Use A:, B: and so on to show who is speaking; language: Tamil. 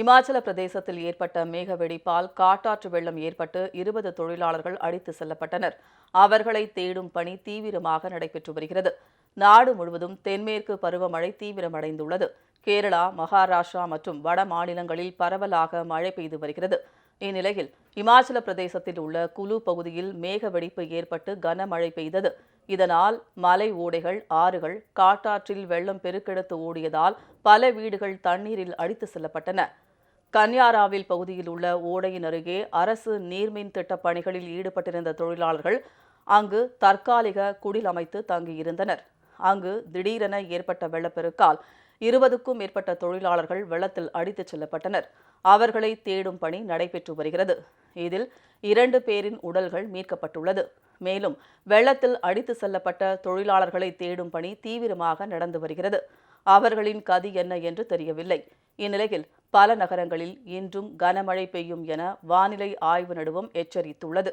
A: இமாச்சல பிரதேசத்தில் ஏற்பட்ட மேக வெடிப்பால் காட்டாற்று வெள்ளம் ஏற்பட்டு இருபது தொழிலாளர்கள் அடித்து செல்லப்பட்டனர். அவர்களை தேடும் பணி தீவிரமாக நடைபெற்று வருகிறது. நாடு முழுவதும் தென்மேற்கு பருவமழை தீவிரமடைந்துள்ளது. கேரளா மகாராஷ்டிரா மற்றும் வட மாநிலங்களில் பரவலாக மழை பெய்து வருகிறது. இந்நிலையில் இமாச்சல பிரதேசத்தில் உள்ள குலு பகுதியில் மேக வெடிப்பு ஏற்பட்டு கனமழை பெய்தது. இதனால் மலை ஓடைகள் ஆறுகள் காட்டாற்றில் வெள்ளம் பெருக்கெடுத்து ஓடியதால் பல வீடுகள் தண்ணீரில் அடித்து செல்லப்பட்டன. கன்யாராவில் பகுதியில் உள்ள ஓடையின் அருகே அரசு நீர்மின் திட்டப் பணிகளில் ஈடுபட்டிருந்த தொழிலாளர்கள் அங்கு தற்காலிக குடில் அமைத்து தங்கியிருந்தனர். அங்கு திடீரென ஏற்பட்ட வெள்ளப்பெருக்கால் இருபதுக்கும் மேற்பட்ட தொழிலாளர்கள் வெள்ளத்தில் அடித்துச் செல்லப்பட்டனர். அவர்களை தேடும் பணி நடைபெற்று வருகிறது. இதில் இரண்டு பேரின் உடல்கள் மீட்கப்பட்டுள்ளது. மேலும் வெள்ளத்தில் அடித்து செல்லப்பட்ட தொழிலாளர்களை தேடும் பணி தீவிரமாக நடந்து வருகிறது. அவர்களின் கதி என்ன என்று தெரியவில்லை. இந்நிலையில் பல நகரங்களில் இன்றும் கனமழை பெய்யும் என வானிலை ஆய்வு நடுவம் எச்சரித்துள்ளது.